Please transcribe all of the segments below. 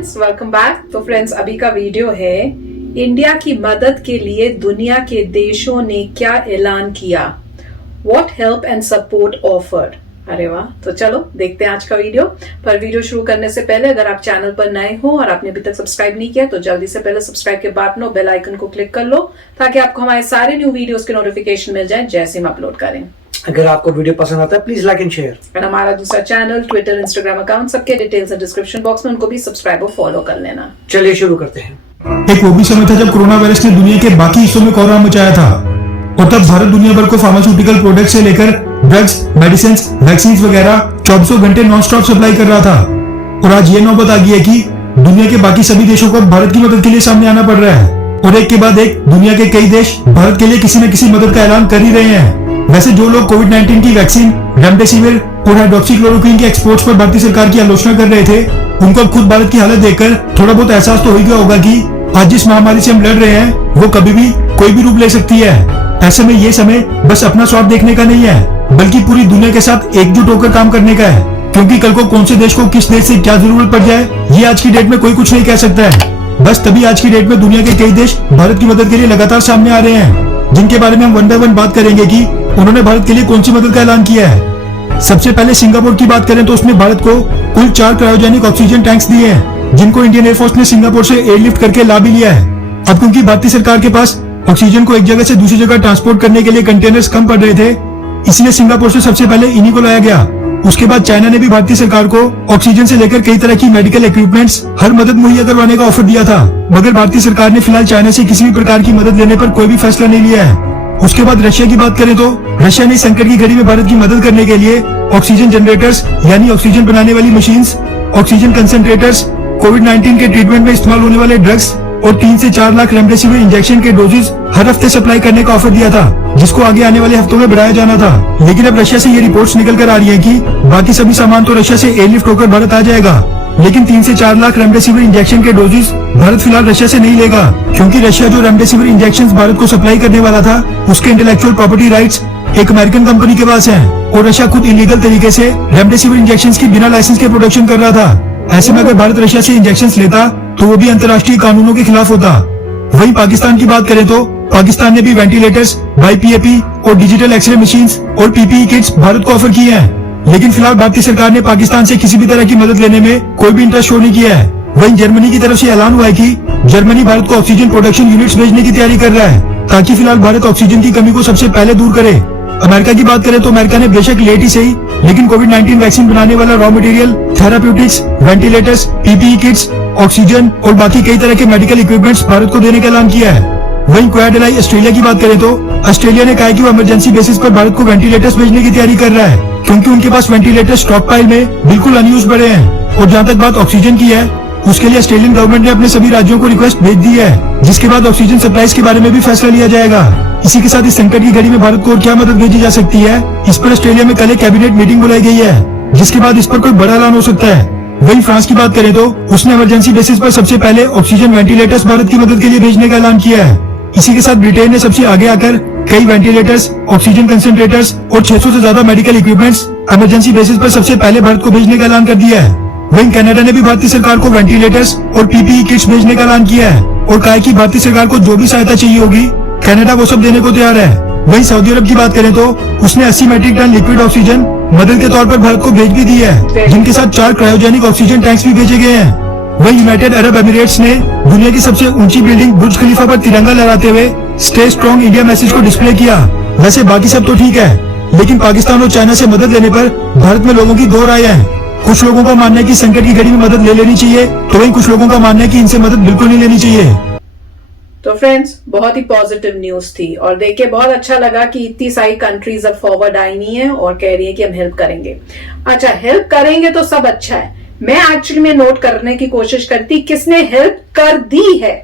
Friends, welcome back. तो friends, अभी का वीडियो है इंडिया की मदद के लिए दुनिया के देशों ने क्या ऐलान किया, what help and support offered. अरे वाह, तो चलो देखते हैं आज का वीडियो। पर वीडियो शुरू करने से पहले अगर आप चैनल पर नए हो और आपने अभी तक सब्सक्राइब नहीं किया तो जल्दी से पहले सब्सक्राइब के बटन और बेल आइकन को क्लिक कर लो ताकि आपको हमारे सारे न्यू वीडियोस के नोटिफिकेशन मिल जाए जैसे हम अपलोड करें। अगर आपको वीडियो पसंद आता है प्लीज लाइक एंड शेयर। और हमारा दूसरा चैनल, ट्विटर, इंस्टाग्राम अकाउंट, सबके डिटेल्स डिस्क्रिप्शन बॉक्स में, उनको भी सब्सक्राइब और फॉलो कर लेना। चलिए शुरू करते हैं। एक वो भी समय था जब कोरोना वायरस ने दुनिया के बाकी हिस्सों में कोहराम मचाया था और तब भारत दुनिया भर को फार्मास्यूटिकल प्रोडक्ट से लेकर ड्रग्स, मेडिसिन, वैक्सीन वगैरह 24 घंटे नॉन स्टॉप सप्लाई कर रहा था। और आज ये नौबत आ गई है कि दुनिया के बाकी सभी देशों को भारत की मदद के लिए सामने आना पड़ रहा है और एक के बाद एक दुनिया के कई देश भारत के लिए किसी न किसी मदद का ऐलान कर ही रहे हैं। वैसे जो लोग कोविड-19 की वैक्सीन, रेमडेसिविर और हाइड्रोक्सीक्लोरोक्विन के एक्सपोर्ट्स पर भारतीय सरकार की आलोचना कर रहे थे, उनको अब खुद भारत की हालत देखकर थोड़ा बहुत एहसास तो हो गया होगा कि आज जिस महामारी से हम लड़ रहे हैं वो कभी भी कोई भी रूप ले सकती है। ऐसे में ये समय बस अपना स्वार्थ देखने का नहीं है बल्कि पूरी दुनिया के साथ एकजुट होकर काम करने का है, क्योंकि कल को कौन से देश को किस देश से क्या जरूरत पड़ जाए ये आज की डेट में कोई कुछ नहीं कह सकता है। बस तभी आज की डेट में दुनिया के कई देश भारत की मदद के लिए लगातार सामने आ रहे हैं, जिनके बारे में हम वन बाय वन बात करेंगे कि उन्होंने भारत के लिए कौन सी मदद का ऐलान किया है। सबसे पहले सिंगापुर की बात करें तो उसने भारत को कुल 4 क्रायोजेनिक ऑक्सीजन टैंक्स दिए हैं, जिनको इंडियन एयरफोर्स ने सिंगापुर से एयरलिफ्ट करके ला भी लिया है। अब क्योंकि भारतीय सरकार के पास ऑक्सीजन को एक जगह से दूसरी जगह ट्रांसपोर्ट करने के लिए कंटेनर्स कम पड़ रहे थे, इसलिए सिंगापुर से सबसे पहले इन्हीं को लाया गया। उसके बाद चाइना ने भी भारतीय सरकार को ऑक्सीजन से लेकर कई तरह की मेडिकल इक्विपमेंट्स हर मदद मुहैया करवाने का ऑफर दिया था, मगर भारतीय सरकार ने फिलहाल चाइना से किसी भी प्रकार की मदद लेने पर कोई भी फैसला नहीं लिया है। उसके बाद रशिया की बात करें तो रशिया ने संकट की घड़ी में भारत की मदद करने के लिए ऑक्सीजन जनरेटर्स यानी ऑक्सीजन बनाने वाली मशीन्स, ऑक्सीजन कंसंट्रेटर्स, कोविड-19 के ट्रीटमेंट में इस्तेमाल होने वाले ड्रग्स और 3 से 4 लाख रेमडेसिविर इंजेक्शन के डोजेज हर हफ्ते सप्लाई करने का ऑफर दिया था, जिसको आगे आने वाले हफ्तों में बढ़ाया जाना था। लेकिन अब रशिया से ये रिपोर्ट्स निकल कर आ रही है कि बाकी सभी सामान तो रशिया से एयरलिफ्ट होकर भारत आ जाएगा, लेकिन 3 से 4 लाख रेमडेसिविर इंजेक्शन के डोजेज भारत फिलहाल रशिया से नहीं लेगा, क्योंकि रशिया जो रेमडेसिविर इंजेक्शन भारत को सप्लाई करने वाला था उसके इंटेलेक्चुअल प्रॉपर्टी राइट्स एक अमेरिकन कंपनी के पास है और रशिया खुद इलीगल तरीके से रेमडेसिविर इंजेक्शन की बिना लाइसेंस के प्रोडक्शन कर रहा था। ऐसे में अगर भारत रशिया से इंजेक्शन लेता तो वो भी अंतर्राष्ट्रीय कानूनों के खिलाफ होता। वहीं पाकिस्तान की बात करें तो पाकिस्तान ने भी वेंटिलेटर्स, बाईपीएपी और डिजिटल एक्सरे मशीन्स और पीपीई किट्स भारत को ऑफर किए हैं, लेकिन फिलहाल भारतीय सरकार ने पाकिस्तान से किसी भी तरह की मदद लेने में कोई भी इंटरेस्ट शो नहीं किया है। वहीं जर्मनी की तरफ से ऐलान हुआ है कि जर्मनी भारत को ऑक्सीजन प्रोडक्शन यूनिट्स भेजने की तैयारी कर रहा है ताकि फिलहाल भारत ऑक्सीजन की कमी को सबसे पहले दूर करे। अमेरिका की बात करें तो अमेरिका ने बेशक लेट ही सही लेकिन कोविड-19 वैक्सीन बनाने वाला raw material, therapeutics, ventilators, PPE kits, oxygen और बाकी कई तरह के मेडिकल इक्विपमेंट्स भारत को देने का ऐलान किया है। वहीं क्वाड एलाई ऑस्ट्रेलिया की बात करें तो ऑस्ट्रेलिया ने कहा है कि वो इमरजेंसी बेसिस पर भारत को वेंटिलेटर्स भेजने की तैयारी कर रहा है, क्योंकि उनके पास वेंटिलेटर स्टॉक पाइल में बिल्कुल अनयूज पड़े हैं। और जहाँ तक बात ऑक्सीजन की है, उसके लिए ऑस्ट्रेलियन गवर्नमेंट ने अपने सभी राज्यों को रिक्वेस्ट भेज दी है, जिसके बाद ऑक्सीजन सप्लाईज के बारे में भी फैसला लिया जाएगा। इसी के साथ इस संकट की घड़ी में भारत को और क्या मदद भेजी जा सकती है, इस पर ऑस्ट्रेलिया में कल एक कैबिनेट मीटिंग बुलाई गई है, जिसके बाद इस पर कोई बड़ा ऐलान हो सकता है। वहीं फ्रांस की बात करें तो उसने इमरजेंसी बेसिस पर सबसे पहले ऑक्सीजन वेंटिलेटर्स भारत की मदद के लिए भेजने का ऐलान किया है। इसी के साथ ब्रिटेन ने सबसे आगे आकर कई वेंटिलेटर्स, ऑक्सीजन कंसंट्रेटर्स और 600 से ज्यादा मेडिकल इक्विपमेंट्स इमरजेंसी बेसिस पर सबसे पहले भारत को भेजने का ऐलान कर दिया है। वहीं कनाडा ने भी भारतीय सरकार को वेंटिलेटर्स और पीपीई किट्स भेजने का ऐलान किया है और कहा है कि भारतीय सरकार को जो भी सहायता चाहिए होगी कनाडा वो सब देने को तैयार है। वहीं सऊदी अरब की बात करें तो उसने 80 मीट्रिक टन लिक्विड ऑक्सीजन मदद के तौर पर भारत को भेज भी दी है, जिनके साथ 4 क्रायोजेनिक ऑक्सीजन टैंक्स भी भेजे गए हैं। वहीं यूनाइटेड अरब एमिरेट्स ने दुनिया की सबसे ऊंची बिल्डिंग बुर्ज खलीफा पर तिरंगा लहराते हुए स्टे स्ट्रॉन्ग इंडिया मैसेज को डिस्प्ले किया। वैसे बाकी सब तो ठीक है, लेकिन पाकिस्तान और चाइना से मदद लेने पर भारत में लोगों की दो राय है। कुछ लोगों का मानना है कि संकट की घड़ी में मदद ले लेनी चाहिए, तो वहीं कुछ लोगों का मानना है कि इनसे मदद बिल्कुल नहीं लेनी चाहिए। तो फ्रेंड्स, बहुत ही पॉजिटिव न्यूज थी और देख के बहुत अच्छा लगा कि इतनी सारी कंट्रीज अब फॉरवर्ड आई नहीं है और कह रही है कि हम हेल्प करेंगे। अच्छा, हेल्प करेंगे तो सब अच्छा है। मैं एक्चुअली में नोट करने की कोशिश करती किसने हेल्प कर दी है,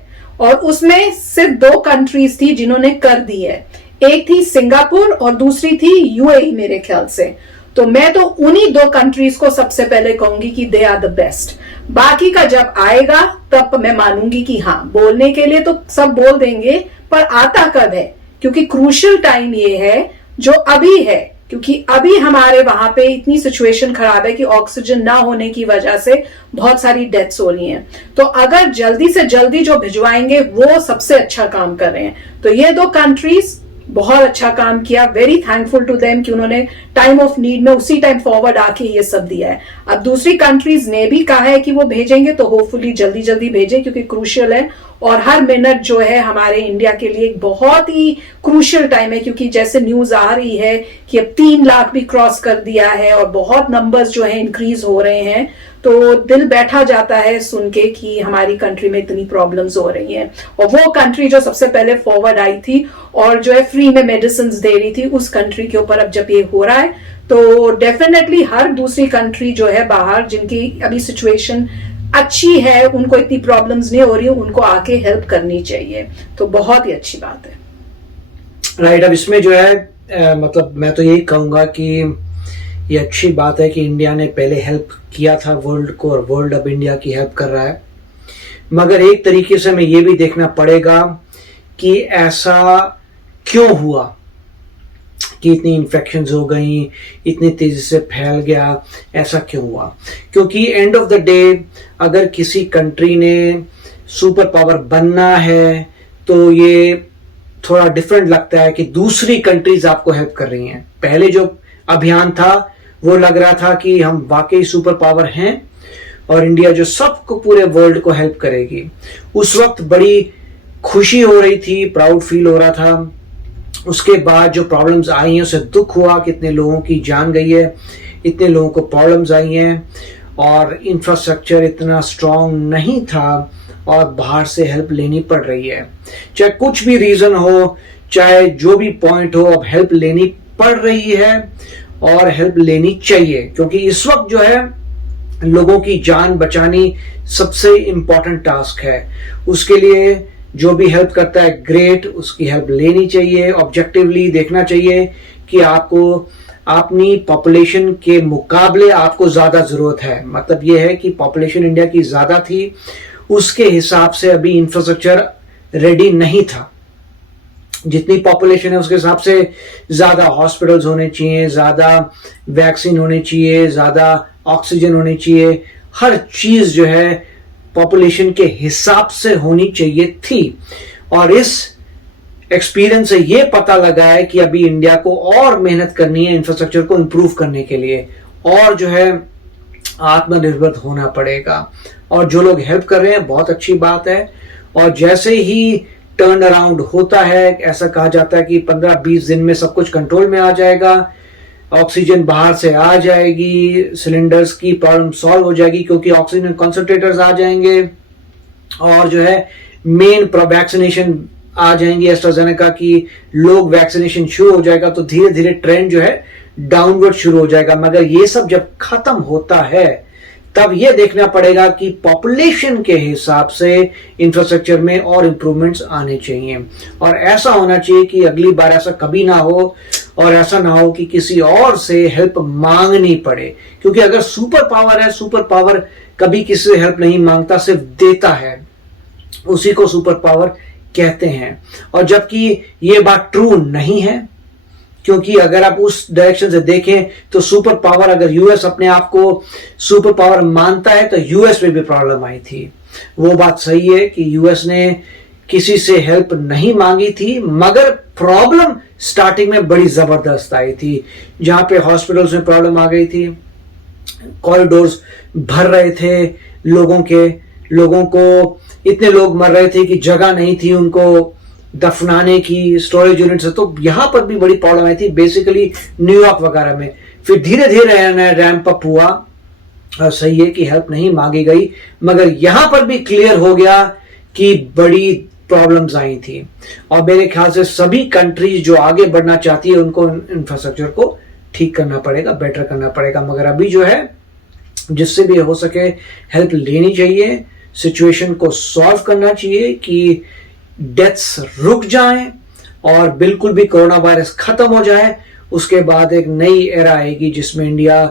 और उसमें सिर्फ 2 कंट्रीज थी जिन्होंने कर दी है। एक थी सिंगापुर और दूसरी थी यूएई मेरे ख्याल से। तो मैं तो उन्हीं 2 कंट्रीज को सबसे पहले कहूंगी कि दे आर द बेस्ट। बाकी का जब आएगा तब मैं मानूंगी कि हाँ, बोलने के लिए तो सब बोल देंगे, पर आता कब है, क्योंकि क्रूशियल टाइम ये है जो अभी है क्योंकि अभी हमारे वहां पे इतनी सिचुएशन खराब है कि ऑक्सीजन ना होने की वजह से बहुत सारी डेथ्स हो रही हैं। तो अगर जल्दी से जल्दी जो भिजवाएंगे वो सबसे अच्छा काम कर रहे हैं। तो ये दो कंट्रीज बहुत अच्छा काम किया, वेरी थैंकफुल टू देम कि उन्होंने टाइम ऑफ नीड में उसी टाइम फॉरवर्ड आके ये सब दिया है। अब दूसरी कंट्रीज ने भी कहा है कि वो भेजेंगे, तो होपफुली जल्दी जल्दी भेजें क्योंकि क्रूशियल है और हर मिनट जो है हमारे इंडिया के लिए एक बहुत ही क्रूशियल टाइम है। क्योंकि जैसे न्यूज आ रही है कि अब 3 लाख भी क्रॉस कर दिया है और बहुत नंबर्स जो है इंक्रीज हो रहे हैं, तो दिल बैठा जाता है सुन के कि हमारी कंट्री में इतनी प्रॉब्लम्स हो रही हैं। और वो कंट्री जो सबसे पहले फॉरवर्ड आई थी और जो है फ्री में मेडिसिन दे रही थी, उस कंट्री के ऊपर अब जब ये हो रहा है तो डेफिनेटली हर दूसरी कंट्री जो है बाहर जिनकी अभी सिचुएशन अच्छी है, उनको इतनी प्रॉब्लम्स नहीं हो रही, उनको आके हेल्प करनी चाहिए। तो बहुत ही अच्छी बात है। राइट। अब इसमें जो है मतलब मैं तो यही कहूंगा कि ये अच्छी बात है कि इंडिया ने पहले हेल्प किया था वर्ल्ड को और वर्ल्ड अब इंडिया की हेल्प कर रहा है। मगर एक तरीके से हमें ये भी देखना पड़ेगा कि ऐसा क्यों हुआ कि इतनी इन्फेक्शंस हो गई, इतनी तेजी से फैल गया, ऐसा क्यों हुआ? क्योंकि एंड ऑफ द डे अगर किसी कंट्री ने सुपर पावर बनना है तो ये थोड़ा डिफरेंट लगता है कि दूसरी कंट्रीज आपको हेल्प कर रही हैं। पहले जो अभियान था वो लग रहा था कि हम वाकई सुपर पावर हैं और इंडिया जो सबको पूरे वर्ल्ड को हेल्प करेगी। उस वक्त बड़ी खुशी हो रही थी, प्राउड फील हो रहा था। उसके बाद जो प्रॉब्लम्स आई हैं उससे दुख हुआ, कितने लोगों की जान गई है, इतने लोगों को प्रॉब्लम्स आई हैं और इंफ्रास्ट्रक्चर इतना स्ट्रांग नहीं था और बाहर से हेल्प लेनी पड़ रही है। चाहे कुछ भी रीजन हो, चाहे जो भी पॉइंट हो, अब हेल्प लेनी पड़ रही है और हेल्प लेनी चाहिए। क्योंकि इस वक्त जो है लोगों की जान बचानी सबसे इंपॉर्टेंट टास्क है। उसके लिए जो भी हेल्प करता है ग्रेट, उसकी हेल्प लेनी चाहिए। ऑब्जेक्टिवली देखना चाहिए कि आपको अपनी पॉपुलेशन के मुकाबले आपको ज्यादा जरूरत है। मतलब यह है कि पॉपुलेशन इंडिया की ज्यादा थी, उसके हिसाब से अभी इंफ्रास्ट्रक्चर रेडी नहीं था। जितनी पॉपुलेशन है उसके हिसाब से ज्यादा हॉस्पिटल्स होने चाहिए, ज्यादा वैक्सीन होने चाहिए, ज्यादा ऑक्सीजन होनी चाहिए। हर चीज जो है पॉपुलेशन के हिसाब से होनी चाहिए थी। और इस एक्सपीरियंस से ये पता लगा है कि अभी इंडिया को और मेहनत करनी है इंफ्रास्ट्रक्चर को इंप्रूव करने के लिए, और जो है आत्मनिर्भर होना पड़ेगा। और जो लोग हेल्प कर रहे हैं बहुत अच्छी बात है। और जैसे ही टर्न अराउंड होता है, ऐसा कहा जाता है कि 15-20 दिन में सब कुछ कंट्रोल में आ जाएगा, ऑक्सीजन बाहर से आ जाएगी, सिलेंडर्स की प्रॉब्लम सॉल्व हो जाएगी क्योंकि ऑक्सीजन कंसंट्रेटर्स आ जाएंगे और जो है मेन वैक्सीनेशन आ जाएंगी एस्ट्राजेनेका की, लोग वैक्सीनेशन शुरू हो जाएगा। तो धीरे धीरे ट्रेंड जो है डाउनवर्ड शुरू हो जाएगा। मगर ये सब जब खत्म होता है तब ये देखना पड़ेगा कि पॉपुलेशन के हिसाब से इंफ्रास्ट्रक्चर में और इंप्रूवमेंट्स आने चाहिए। और ऐसा होना चाहिए कि अगली बार ऐसा कभी ना हो, और ऐसा ना हो कि किसी और से हेल्प मांगनी पड़े। क्योंकि अगर सुपर पावर है, सुपर पावर कभी किसी से हेल्प नहीं मांगता, सिर्फ देता है, उसी को सुपर पावर कहते हैं। और जबकि ये बात ट्रू नहीं है, क्योंकि अगर आप उस डायरेक्शन से देखें तो सुपर पावर, अगर यूएस अपने आप को सुपर पावर मानता है तो यूएस में भी प्रॉब्लम आई थी। वो बात सही है कि यूएस ने किसी से हेल्प नहीं मांगी थी, मगर प्रॉब्लम स्टार्टिंग में बड़ी जबरदस्त आई थी। जहां पे हॉस्पिटल्स में प्रॉब्लम आ गई थी, कॉरिडोर्स भर रहे थे लोगों को इतने लोग मर रहे थे कि जगह नहीं थी उनको दफनाने की, स्टोरेज यूनिट से। तो यहां पर भी बड़ी प्रॉब्लम आई थी, बेसिकली न्यूयॉर्क वगैरह में। फिर धीरे धीरे रैंप अप हुआ। सही है कि हेल्प नहीं मांगी गई, मगर यहां पर भी क्लियर हो गया कि बड़ी प्रॉब्लम्स आई थी। और मेरे ख्याल से सभी कंट्रीज जो आगे बढ़ना चाहती है उनको इंफ्रास्ट्रक्चर को ठीक करना पड़ेगा, बेटर करना पड़ेगा। मगर अभी जो है जिससे भी हो सके हेल्प लेनी चाहिए, सिचुएशन को सॉल्व करना चाहिए कि डेथ्स रुक जाएं और बिल्कुल भी कोरोना वायरस खत्म हो जाए। उसके बाद एक नई एरा आएगी जिसमें इंडिया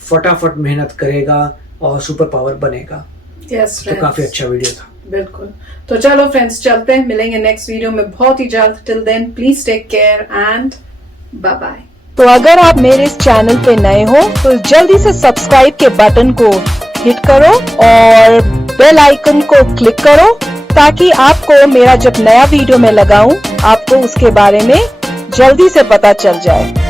फटाफट मेहनत करेगा और सुपर पावर बनेगा। yes, तो काफी अच्छा वीडियो था। बिल्कुल। तो चलो फ्रेंड्स, चलते हैं, मिलेंगे नेक्स्ट वीडियो में बहुत ही जल्द। Till then please take care and bye bye. तो अगर आप मेरे इस चैनल पे नए हो तो जल्दी से सब्सक्राइब के बटन को हिट करो और बेल आइकन को क्लिक करो ताकि आपको मेरा जब नया वीडियो मैं लगाऊं आपको उसके बारे में जल्दी से पता चल जाए।